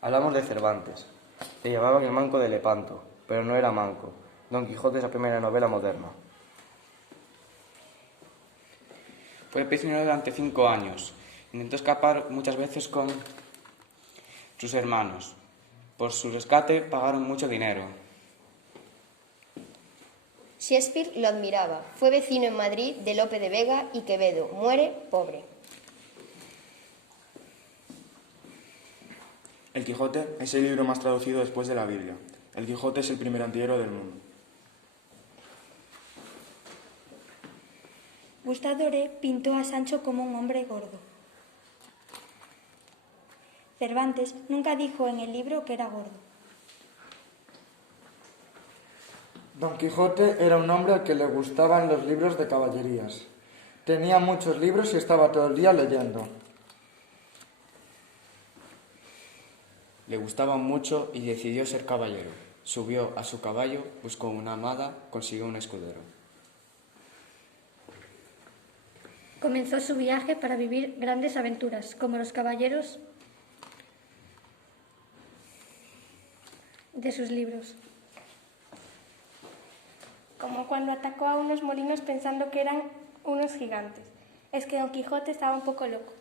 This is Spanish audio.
Hablamos de Cervantes. Le llamaban el manco de Lepanto, pero no era manco. Don Quijote es la primera novela moderna. Fue prisionero durante 5 años. Intentó escapar muchas veces con sus hermanos. Por su rescate pagaron mucho dinero. Shakespeare lo admiraba. Fue vecino en Madrid de Lope de Vega y Quevedo. Muere pobre. El Quijote es el libro más traducido después de la Biblia. El Quijote es el primer antihéroe del mundo. Gustave Doré pintó a Sancho como un hombre gordo. Cervantes nunca dijo en el libro que era gordo. Don Quijote era un hombre al que le gustaban los libros de caballerías. Tenía muchos libros y estaba todo el día leyendo. Le gustaba mucho y decidió ser caballero. Subió a su caballo, buscó una amada, consiguió un escudero. Comenzó su viaje para vivir grandes aventuras, como los caballeros de sus libros. Como cuando atacó a unos molinos pensando que eran unos gigantes. Es que Don Quijote estaba un poco loco.